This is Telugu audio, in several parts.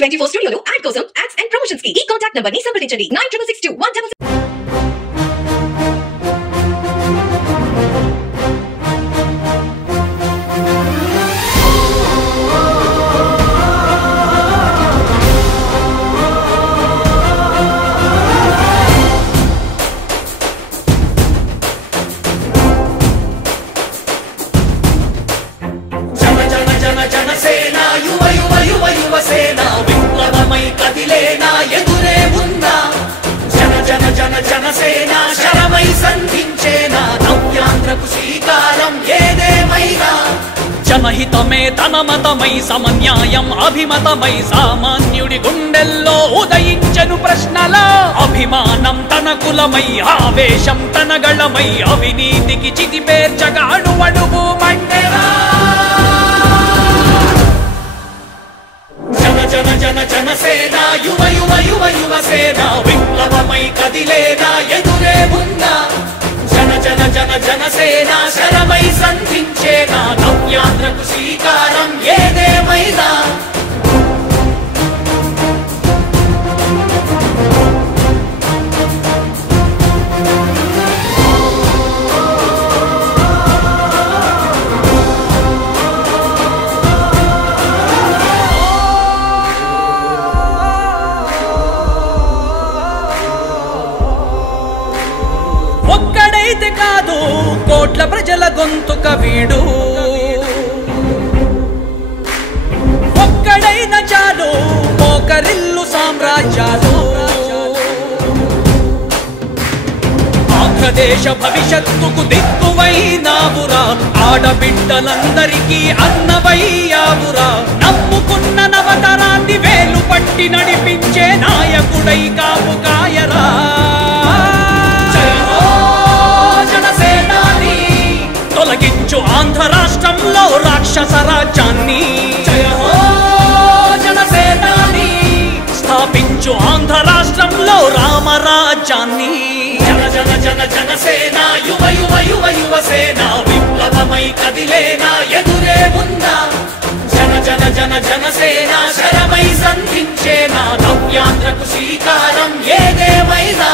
టీవీ24 స్టూడియోలో యాడ్ కోసం యాడ్స్ అండ్ ప్రమోషన్స్ కి ఈ కాంటాక్ట్ నంబర్ ని సంప్రదించండి 9662 जनसेना युव युव युव युवसेना विप्लवमय कदिलेना एदुरे उन्ना जन जन जन जनसेना शरमय संधिंचेना नव्यांध्रकु श्रीकारं ఏదేమైనా जनहितमे तनमतमై సమన్యాయం అభిమతమై సామాన్యుడి గుండెల్లో ఉదయించెను ప్రశ్నల అభిమానం తన కులమై ఆవేశం తన గళమై అవినీతికి చితిపేర్చగా అణువణువు మండెరా जन जन जनसेना युव युव युव युवसेना विप्लवमय कदिलेना एदुरे उन्ना जन जन जन जनसेना शरमై సంధించేనా నవ్యాంధ్రకు శ్రీకారం ఏదేమైనా ఒక్కడైతే కాదు కోట్ల ప్రజల గొంతుక వీడు ఒక్కడైన చాలు మోకరిల్లు సామ్రాజ్యాలు ఆంధ్రదేశ భవిష్యత్తుకు దిక్కువైనావురా ఆడబిడ్డలందరికీ అన్నవయ్యావురా నమ్ముకున్న నవతరాన్ని వేలు పట్టి నడిపించే నాయకుడై కాపు కాయరా తొలగించు ఆంధ్ర రాష్ట్రంలో రాక్షస రాజ్యాన్ని జయ హో జనసేనాని స్థాపించు ఆంధ్ర రాష్ట్రంలో రామరాజ్యాన్ని జన జన జన జనసేన యువ యువ యువ యువసేన విప్లవమై కదిలేనా ఎదురే ఉందా జన జన జన జనసేన శరమై సంధించేనా నవ్యాంధ్రకు శ్రీకారం ఏదేమైనా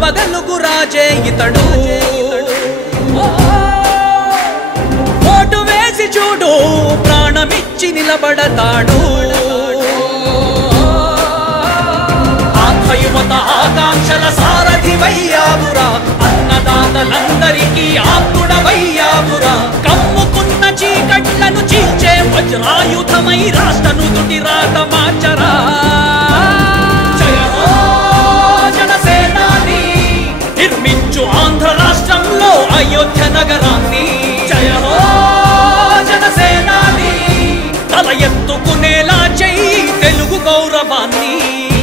పగలుగు రాజే ఇతడు ఓటు వేసి చూడు ప్రాణమిచ్చి నిలబడతాడు ఆంధ్ర యువత ఆకాంక్షల సారథివయ్యావురా అన్నదాతలందరికీ ఆత్ముడవయ్యావురా కమ్ముకున్న చీకట్లను చీల్చే వజ్రాయుధమై రాష్ట్రను తుటి రాత మార్చరా నిర్మించు ఆంధ్ర రాష్ట్రంలో అయోధ్య నగరాన్ని జయ హో జనసేనాని తల ఎత్తుకునేలా చెయ్యి తెలుగు గౌరవాన్ని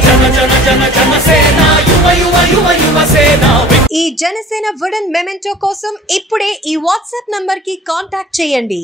జన జన జన జనసేన యువ యువ యువ యువసేన ఈ జనసేన వుడెన్ మెమెంటో కోసం ఇప్పుడే ఈ వాట్సాప్ నంబర్ కి కాంటాక్ట్ చేయండి